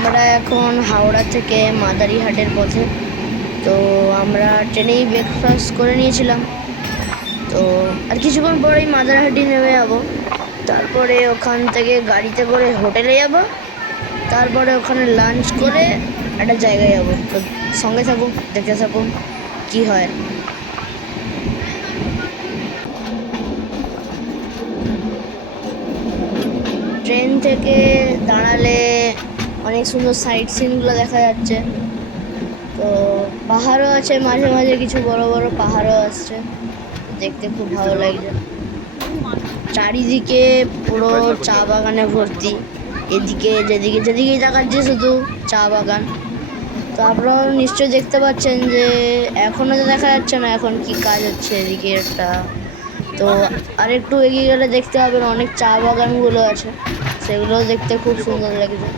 আমরা এখন হাওড়া থেকে মাদারিহাটের পথে। তো আমরা ট্রেনেই ব্রেকফাস্ট করে নিয়েছিলাম। তো আর কিছুক্ষণ পরেই মাদারিহাটে নেমে যাবো। তারপরে ওখান থেকে গাড়িতে করে হোটেলে যাব। তারপরে ওখানে লাঞ্চ করে একটা জায়গায় যাবো। তো সঙ্গে থাকুন, দেখতে থাকুন কী হয়। ট্রেন থেকে দাঁড়ালে অনেক সুন্দর সাইট সিনগুলো দেখা যাচ্ছে। তো পাহাড়ও আছে, মাঝে মাঝে কিছু বড় বড় পাহাড়ও আসছে, দেখতে খুব ভালো লাগছে। চারিদিকে পুরো চা বাগানে ভর্তি। এদিকে যেদিকে যেদিকেই তাকাচ্ছে শুধু চা বাগান। তো আপনারাও নিশ্চয়ই দেখতে পাচ্ছেন যে এখনও তো দেখা যাচ্ছে না এখন কি কাজ হচ্ছে এদিকে একটা। তো আরেকটু এগিয়ে গেলে দেখতে পাবেন অনেক চা বাগানগুলো আছে, সেগুলোও দেখতে খুব সুন্দর লাগছে।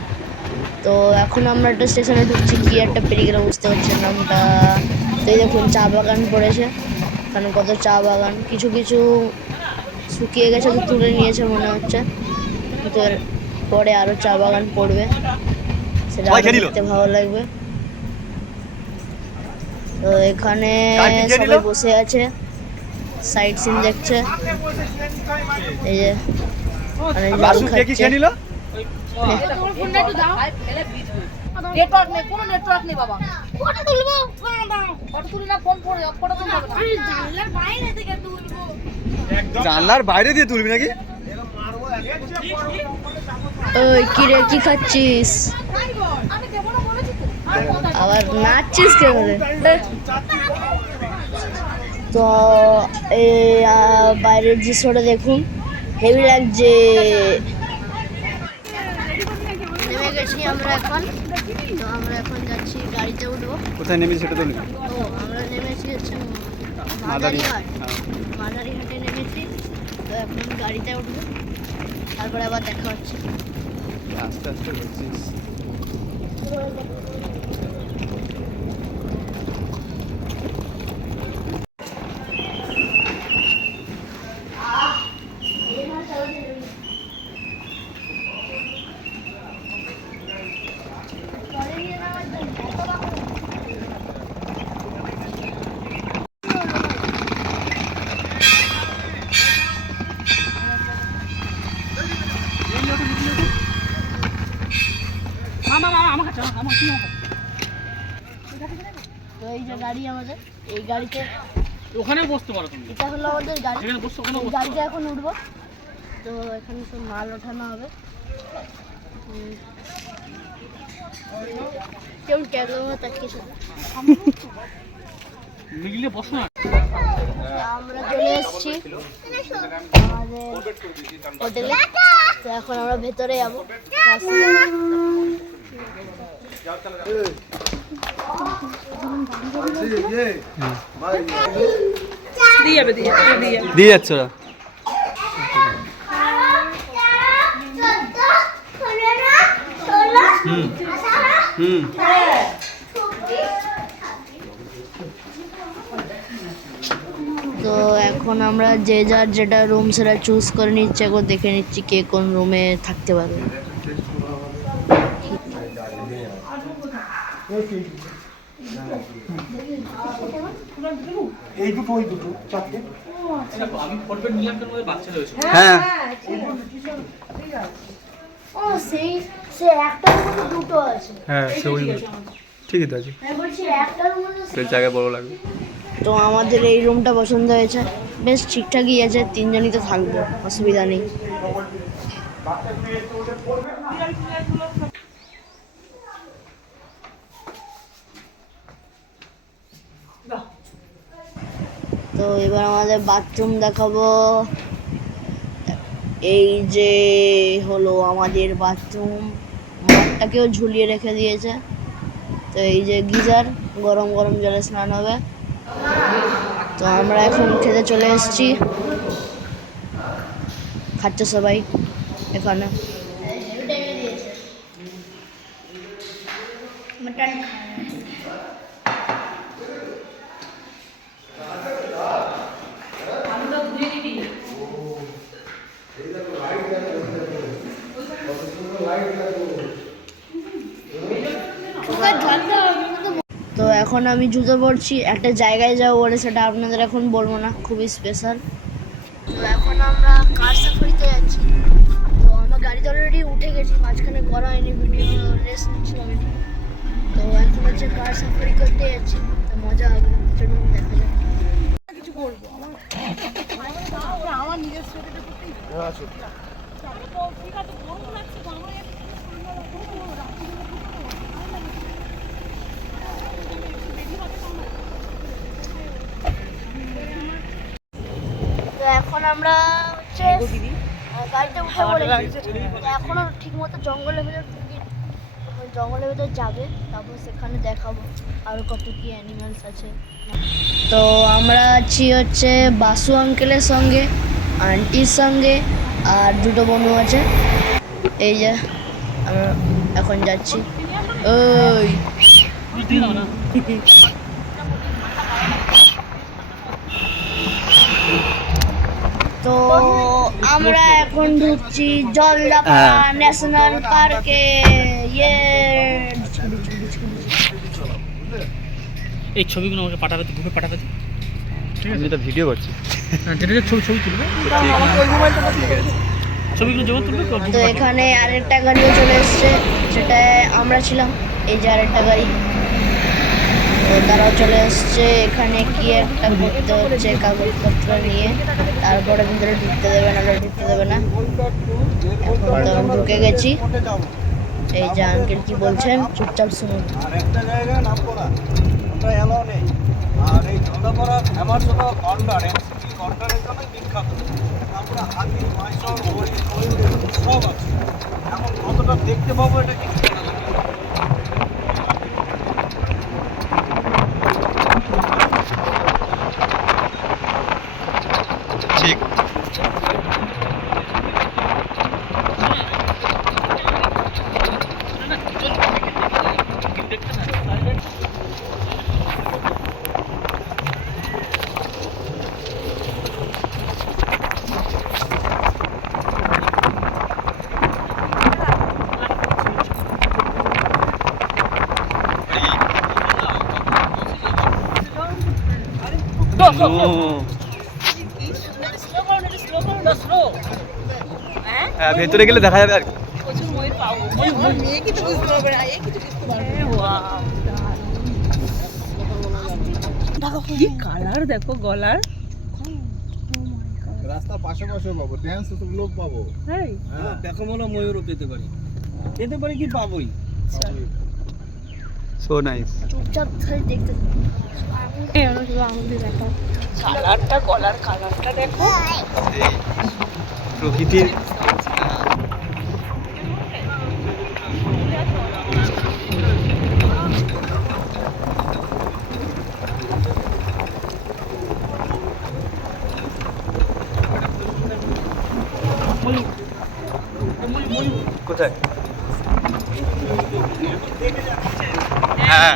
তো এখন আমরা একটা স্টেশনে ঢুকছি, কি একটা পেরিয়ে গেলে বুঝতে পারছেন নামটা। তো এই দেখুন চা বাগান পড়েছে, এখানে কত চা বাগান, কিছু কিছু শুকিয়ে গেছে তো তুলে নিয়েছে মনে হচ্ছে, কিন্তু এর পরে আরও চা বাগান পড়বে, সেটা দেখতে ভালো লাগবে। তো এখানে সবাই বসে আছে, সাইড সিন দেখছে। এই যে মানে জল খাচ্ছে। নেটওয়ার্ক নেই, কোনো নেটওয়ার্ক নেই বাবা। ফটো তুলবো, ফটো তুলি না, ফোন পড়ে ফটো তুলবো না। জানলার বাইরে থেকে তুলবো। জানলার বাইরে দিয়ে তুলবি নাকি? ওই কি রে, কি খাচ্ছিস? আমি দেবো না বলেছি তো। আবার নাচছিস কেন রে? তো এই বাইরের দৃশ্যটা দেখুন, হেভি লাগছে। নেমে গেছি আমরা এখন। তো আমরা এখন যাচ্ছি, গাড়িতে উঠবো। কোথায় নেমেছি সেটা তো নেই। ও আমরা নেমেছি হচ্ছে মাদারিহাট। মাদারিহাটে নেমেছি। তো এখন গাড়িতে উঠবো, তারপরে আবার দেখা হচ্ছে। আস্তে আস্তে বলছিস। তো এই যে গাড়ি আমাদের, এই গাড়িতে ওখানে বসতে পারো তুমি। এটা হলো আমাদের গাড়ি। এখানে বসতে ওখানে এই বসতে গাড়িতে এখন উঠবো। তো এখানে সব মাল ওঠানো হবে। কেমন ক্যামেরা তাকিয়েছে। মিলে বসো না। আমরা চলে এসেছি আমাদের হোটেলে। তো এখন আমরা ভেতরে যাবো। দিয়ে যাচ্ছ ওরা। তো এখন আমরা যে যার যেটা রুম সেটা চুজ করে নিচ্ছি, একবার দেখে নিচ্ছি কে কোন রুমে থাকতে পারবে। এই দুটো ওই দুটো চারটে। আমি ফটো নিলাম তো ওই বাচ্চা রয়েছে। হ্যাঁ ও সেই সে একটার মধ্যে দুটো আছে। হ্যাঁ সে ওই ঠিকই তো আছে, আমি বলছি একটার মধ্যে। সেই জায়গায় বড় লাগবে। তো আমাদের এই রুমটা পছন্দ হয়েছে, বেশ ঠিকঠাকই আছে, তিনজনই তো থাকবো, অসুবিধা নেই। তো এবার আমাদের বাথরুম দেখাবো। এই যে হলো আমাদের বাথরুম, মগটাকেও ঝুলিয়ে রেখে দিয়েছে। তো এই যে গিজার, গরম গরম জলে স্নান হবে। তো আমরা এখন খেতে চলে এসেছি, খাচ্ছে সবাই এখানে। মটন এখন আমি জুতো পরছি, একটা জায়গায় যাবো বলে, সেটা আপনাদের এখন বলবো না, খুবই স্পেশাল। তো এখন আমরা কার সাফারিতে যাচ্ছি। তো আমার গাড়িতে অলরেডি উঠে গেছি, মাঝখানে করা হয়নি, ভিডিও রেস্ট নিচ্ছিলাম একটু। তো এখন হচ্ছে কার সাফারি করতে যাচ্ছি, তো মজা হবে, চলুন দেখা যাক। কিছু বলবো আমার নিজের স্মৃতিটা করতেই ঠিক আছে, গরম লাগছে তো আমার তো এখন আমরা হচ্ছে গাড়িতে উঠে পড়েছি। তো এখনো ঠিক মতো জঙ্গলের ভেতর ঢুকিনি, তখন জঙ্গলের ভেতর যাবে, তারপর সেখানে দেখাবো আরও কত কি অ্যানিমালস আছে। তো আমরা আছি হচ্ছে বাসু আঙ্কেলের সঙ্গে, আন্টির সঙ্গে, আর দুটো বন্ধু আছে। এই যে আমরা এখন যাচ্ছি। ওই বুঝতে দাও না। তো আমরা এখন ঢুকছি জলদাপাড়া ন্যাশনাল পার্কে। ইয়ে এই ছবিগুলো আমাকে পাঠাবে তো, গ্রুপে পাঠাবে তো। আমি এটা ভিডিও করছি। হ্যাঁ, যেটা ছবি তুলবে, ছবিগুলো জমা তুলবে তো। তো এখানে আরেকটা গাড়িও চলে এসছে, সেটায় আমরা ছিলাম। এই যে আরেকটা গাড়ি, তো তারাও চলে এসছে। এখানে কি একটা করতে হচ্ছে কাগজপত্র নিয়ে, তারপরে ভিতরে ঢুকতে দেবে না, ঢুকতে দেবে না। এখন তো আমি ঢুকে গেছি। এই যে আঙ্কেল কি বলছেন চুপচাপ শুনুন। আরেকটা জায়গায় নামবো না, আমরা এলাও নেই। আর এই জলদাপাড়া ফেমাস হলো গন্ডার, এনসিপি গন্ডারের জন্য বিখ্যাত। তারপরে হাতি, মাইসর, হরিণ, ময়ূর এগুলো সব আছে। এখন কতটা দেখতে পাবো এটা কি ঠিক। হ্যাঁ, ভেতরে গেলে দেখা যাবে আর কি। কালার দেখো গলার। রাস্তা পাশে পাশে পাবো, ড্যান্স লোক পাবো। হ্যাঁ দেখো মনে ময়ূরও পেতে পারি, পেতে পারি কি পাবোই। So nice. চুপচাপ খালি দেখতে কালারটা, গলার কালারটা দেখো। এই প্রকৃতির কোথায়? হ্যাঁ,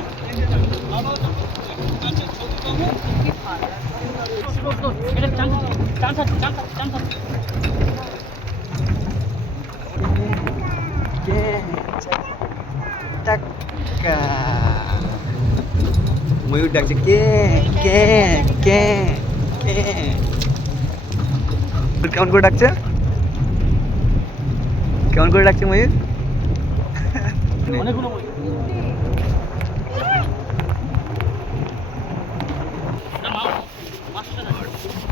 এটা চান্স আছে। ময়ূর ডাকছে কে কে কে কে। কেমন করে ডাকছে, কেমন করে ডাকছে ময়ূর? অনেকগুলো বই।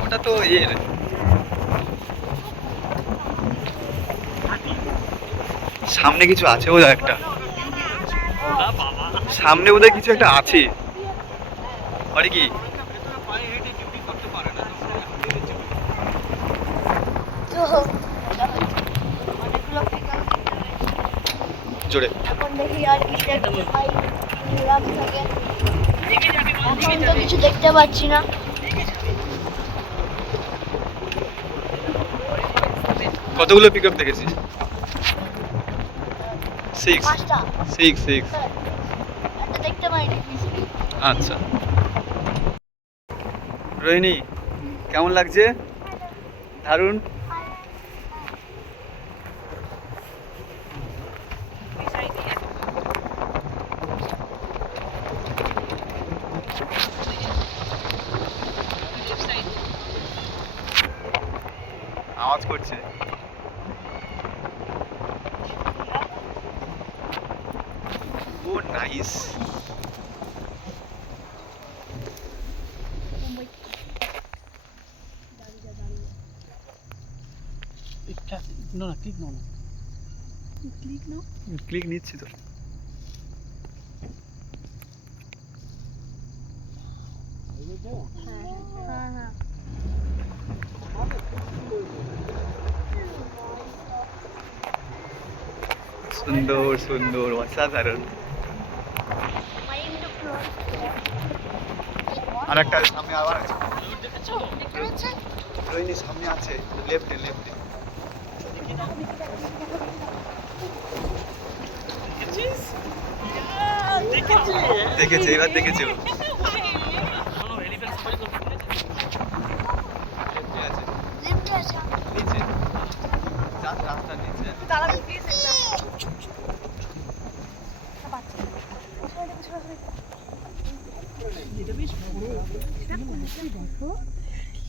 ওটা তো এর সামনে কিছু আছে, ও একটা সামনে বোধহয় কিছু একটা আছে। আরে কি তো অনেকগুলো জোরে এখন দেখি আর কি দেখতে পাই। এখন তো কিছু দেখতে পাচ্ছি না। কতগুলো পিক আপ দেখেছিস? 6 পাঁচটা 6 একটা দেখতে পাইনি। আচ্ছা রোহিণী, কেমন লাগছে? দারুণ। করছে। ও নাইস। না না ক্লিক নাও না। ক্লিক নিচ্ছি তো। সুন্দর সুন্দর অসাধারণ। আর একটা সামনে আবার আছে। রোহিণী সামনে আছে, লেফটে লেফটে। দেখেছে, এবার দেখেছে ও। লেফটে আছে, নিচে রাস্তার নিচে।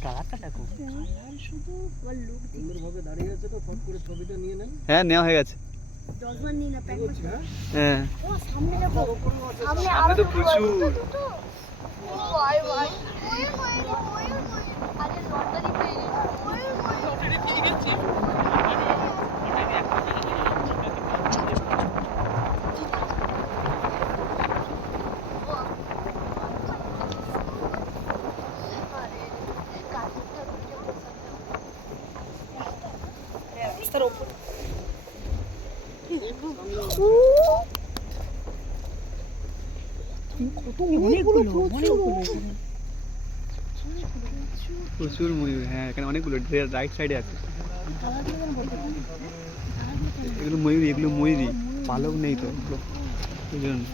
কালারটা দেখো। সুন্দরভাবে দাঁড়িয়ে আছে তো, ফট করে ছবিটা নিয়ে নেন। হ্যাঁ নেওয়া হয়ে গেছে। হ্যাঁ সামনে তো প্রচুর। প্রচুর ময়ূর। হ্যাঁ এখানে অনেকগুলো, রাইট সাইডে আছে। এগুলো ময়ূরী, এগুলো ময়ূরী, পালক নেই তো এগুলো, এই জন্য।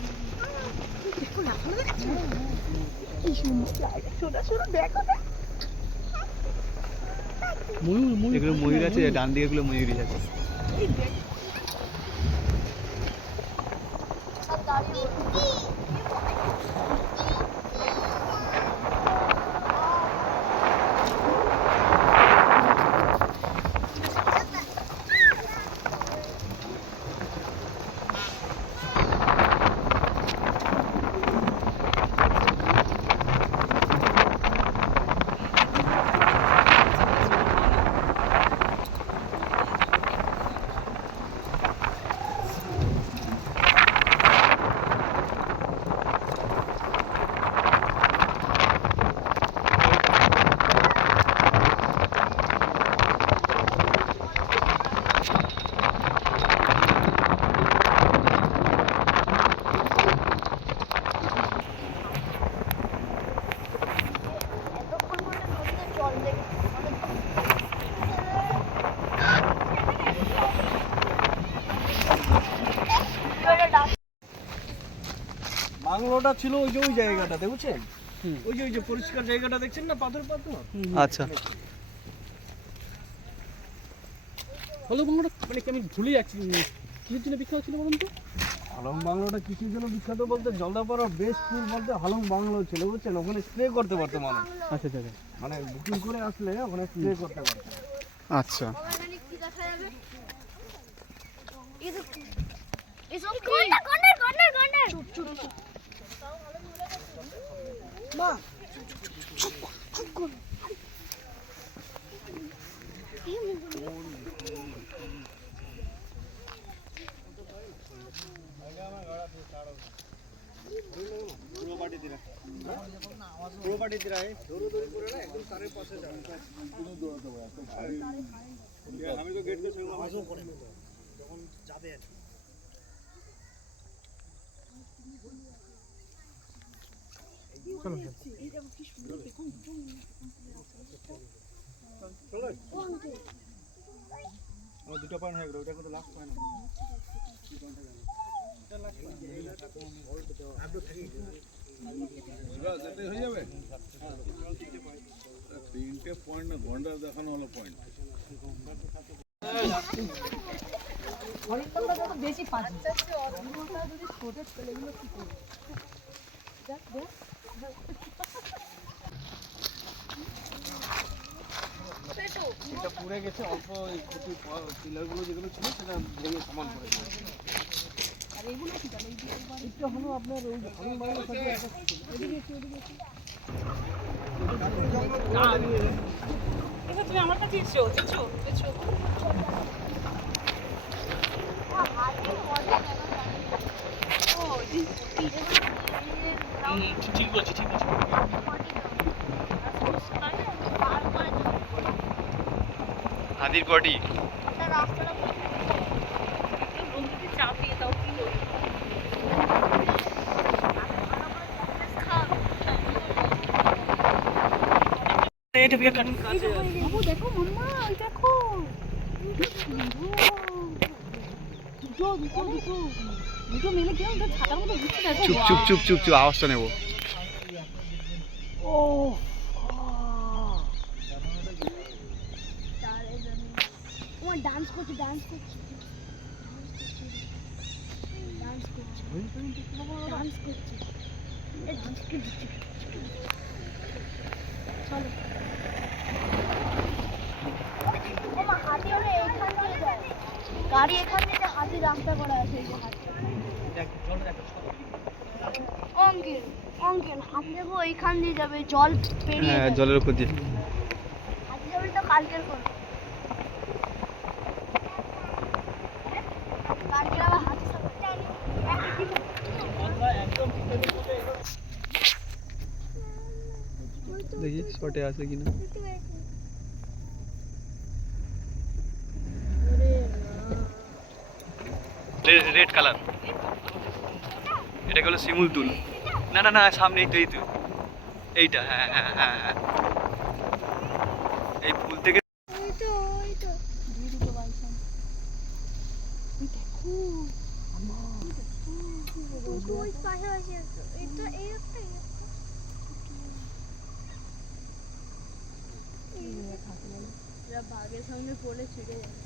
এগুলো ময়ূর আছে, ডান দিকে এগুলো ময়ূরী আছে। বাংলোটা ছিল ওই যে ওই জায়গাটাতে, বুঝছেন? ওই যে পরিষ্কার জায়গাটা দেখছেন না, পাথর পাথর। আচ্ছা হলো বাংলাটা মানে কি আমি ভুলে যাচ্ছি, কিসের জন্য বিখ্যাত ছিল বলুন তো? হালং বাংলোটা কিসের জন্য বিখ্যাত বলতে, জলদাপাড়ার বেস্ট ফুল বলতে হালং বাংলো ছিল, বুঝছেন? ওখানে স্প্রে করতে পারতো মানুষ, আচ্ছা আচ্ছা। মানে বুকিং করে আসলে ওখানে স্প্রে করতে পারতো। আচ্ছা। আমি তো গেট দিয়ে যখন যাবে আমার দুটো পয়েন্ট হয়ে গেল, ওটা কিন্তু লাস্ট পয়েন্ট হয়ে যাবে। তিনটে পয়েন্ট না, ঘন্টা দেখানো হলো পয়েন্ট। বেশি পাচ্ছি এটা পুড়ে গেছে, অল্প এই ক্ষতি পিলারগুলো যেগুলো ছিল সেটা ভেঙে সমান করে দিয়েছে। এটা হলো আপনার ওই ভাঙন বাড়ির সাথে তুমি আমার কাছে এসো এসো এসো ঠিক বলছি ঠিক বলছি। হাতির পটি বন্ধুকে চাপ দিয়ে দাও কি বলি এটা বিয়ে কাটিং কাছে বাবু দেখো মাম্মা ওই দেখো দুটো দুটো দুটো দুটো মিলে কেউ ওটা ছাতার মতো ঘুরছে দেখো চুপ চুপ চুপ চুপ চুপ আওয়াজটা নেবো। ও ও ডান্স করছে ডান্স করছে ডান্স করছে ডান্স করছে এই ডান্স করছে চলো ওমা হাতি হলে এইখান দিয়ে যায় গাড়ি এখান দিয়ে হাতি রাস্তা করা আছে এই যে হাতি অঙ্কিন অঙ্কিন হাতি দেখো এইখান দিয়ে যাবে জল পেরিয়ে হ্যাঁ যাবে। জলের উপর দিয়ে হাতি যাবে তো কালকের করবে কালকে আবার হাতি সাথে জানি দেখি শর্টে আছে কিনা। রেড কালার, এটা হলো শিমুল তুল। না না না সামনে এই তো এই তো এইটা, হ্যাঁ হ্যাঁ হ্যাঁ হ্যাঁ এই ফুল থেকে বাঘের সামনে পড়ে ছিঁড়ে যাবে।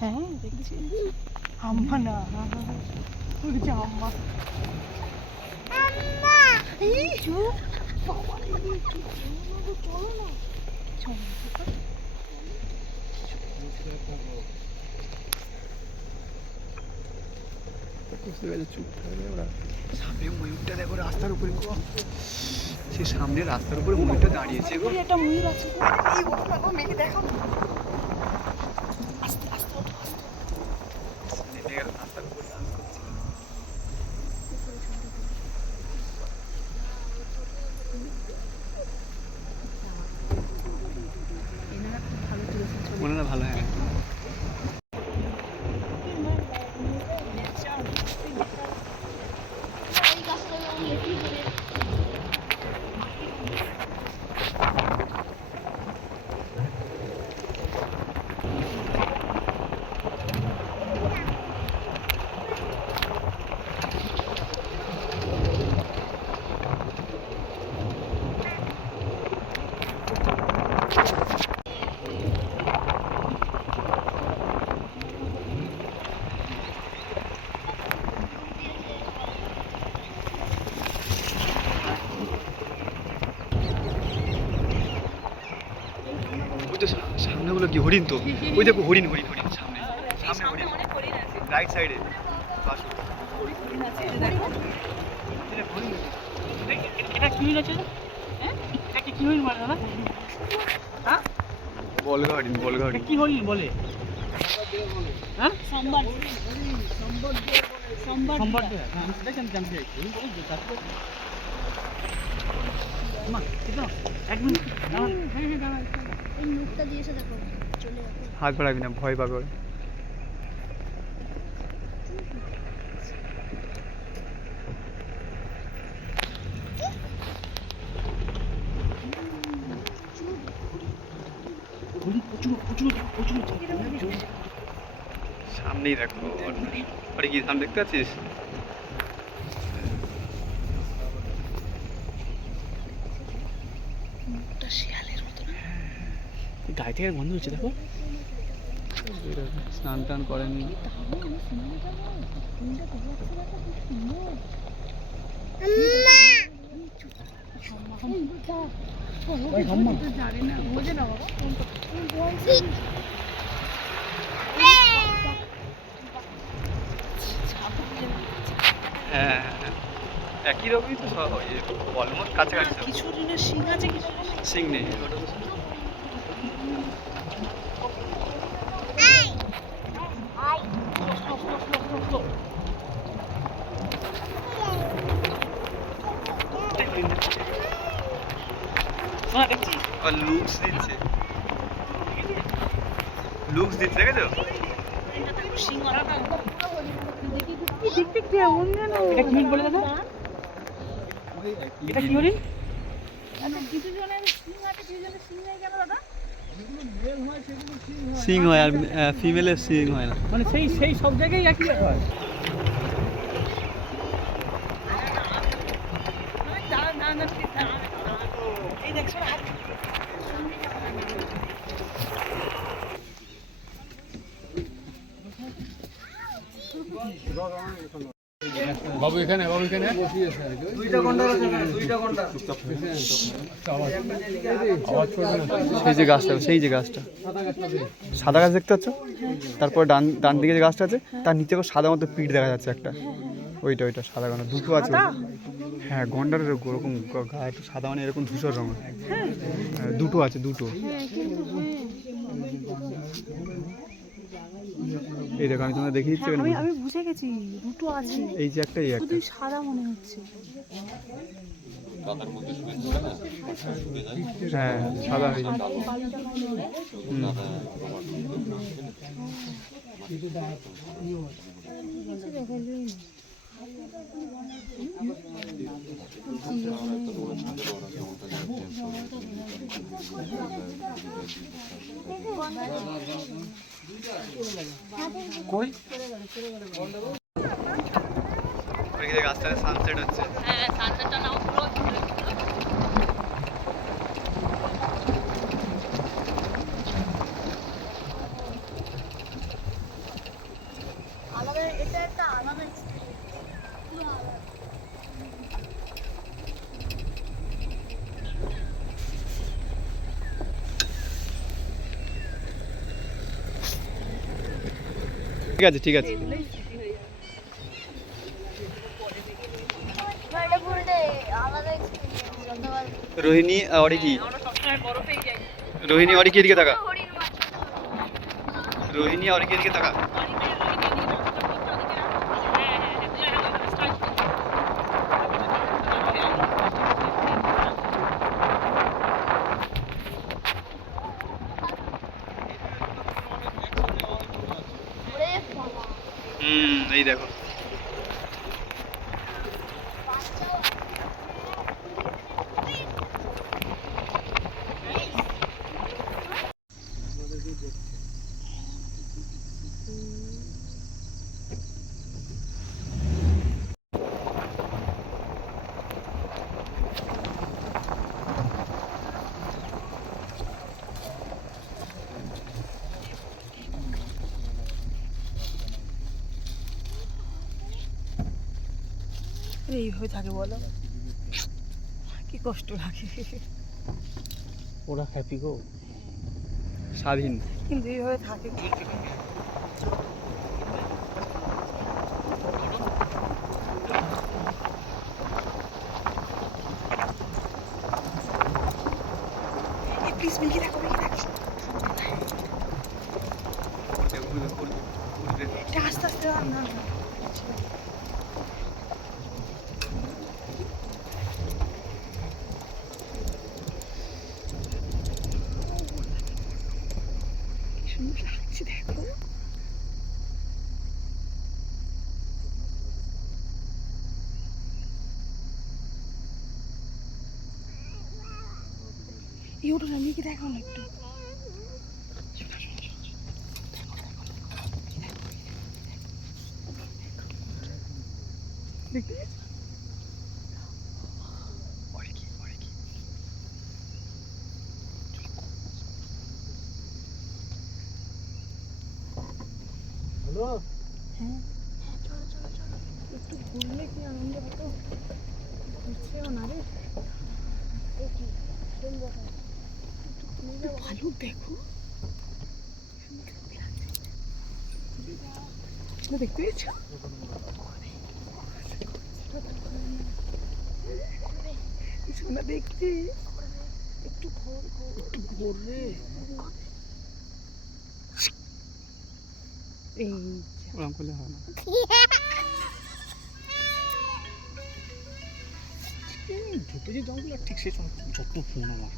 হ্যাঁ দেখছি আম্মা না ওই যে আম্মা আম্মা এই চুপ বাবা রে চলো না বুঝতে পেরেছি, চুপ থাকবে ওরা। সামনে ময়ূরটা দেখো রাস্তার উপরে, সে সামনে রাস্তার উপরে ময়ূরটা দাঁড়িয়েছে গো। একটা ময়ূর আছে এই ওঠো না গো মেঘে দেখো আস্তে আস্তে ওঠো আস্তে নেমে গেল রাস্তার উপরে ডান্স করছে। মনে না ভালো, হ্যাঁ এই গাছটা লেখি করে ওই তো সামনে গুলো কি হরিণ, তো ওই দেখো হরিণ হরিণ হরিণ সামনে সামনে হরিণ রাইট সাইডে। কাশু। এটা কি হইল আছে? হ্যাঁ, এটা কি হইল মানে দাদা? হ্যাঁ, বলগা হরিণ, বলগা এটা হরিণ। কি হইল বলে? হ্যাঁ, সম্বার। আমি সেটা জানতে চাইছি। মা, এটা এক মিনিট দাঁড়ান। এই মুখটা দিয়েছে দেখো, চলে যাবে। হাত বাড়াবি না, ভয় পাবে ওরা। সামনেই দেখো, আরে কি সামনে দেখতে পাচ্ছিস? গায়ে থেকে গন্ধ হচ্ছে দেখো। স্নান টান করেনি। হ্যাঁ, একই রকমই তো সব, অলমোস্ট কাছাকাছি সব। কিছু দিনের সিং আছে, কিছু সিং নেই। আর লুকস দিচ্ছে, লুকস দিচ্ছে, দেখেছো? এটা কি হইল বলে দাদা? এটা কি হইল? সিং হয় আর ফিমেলের সিং হয় না। মানে সেই সব জায়গায় একই হয়। বাবু এখানে দুইটা গন্ডার আছে, দুইটা গন্ডার। আওয়াজ করবে না। সেই যে গাছটা, সেই যে গাছটা, সাদা গাছ দেখতে পাচ্ছ? তারপর ডান দিকে যে গাছটা আছে, তার নিচে সাদা মতো পিঠ দেখা যাচ্ছে একটা। ওইটা সাদা গন্ডার দুটো আছে। হ্যাঁ, গন্ডারের ওরকম গায়ে একটু সাদা, মানে এরকম ধূসর রঙের। হ্যাঁ, দুটো আছে, দুটো। এই দেখো, আমি তোমাদের দেখিয়ে দিচ্ছি। আমি বুঝে গেছি, দুটো আছে, এই যে একটা, এই একটা। শুধু সাদা মনে হচ্ছে। হ্যাঁ, সাদা হয়ে যায়। কই? ওইদিকে গাছটাতে সানসেট হচ্ছে। হ্যাঁ, সানসেটটা নাও পুরো। আলাদা, এটা একটা আলাদা ঠিক আছে, ঠিক আছে। রোহিণী অরি কি? রোহিণী অরি কি এদিকে তাকা? রোহিণী অরি কি এদিকে তাকা? এই দেখো। এইভাবে থাকে বলো, কি কষ্ট লাগে। ওরা হ্যাপি গো, স্বাধীন। কিন্তু এইভাবে থাকে। আস্তে আস্তে না ইউটিউবে নিয়ে কি দেখাও না একটু দেখতে হ্যালো একটু ঘুরলে কি আনন্দ হতো ঘুরছেও না রে ভালো দেখো দেখতে পেয়েছো সোনা দেখতে একটু ঘোর রে এই ওরকম করলে হয় না। দুটো যে জঙ্গল ঠিক সে যত ফোন আমার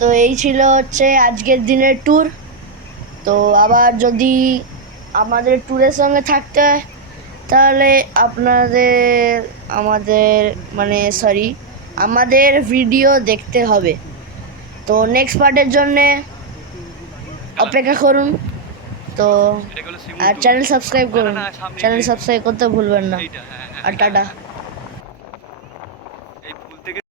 তো এই ছিল হচ্ছে আজকের দিনের ট্যুর। তো আবার যদি আমাদের ট্যুরের সঙ্গে থাকতে হয় তাহলে আমাদের ভিডিও দেখতে হবে। তো নেক্সট পার্টের জন্যে অপেক্ষা করুন। তো আর চ্যানেল সাবস্ক্রাইব করুন, চ্যানেল সাবস্ক্রাইব করতে ভুলবেন না। আর টাটা।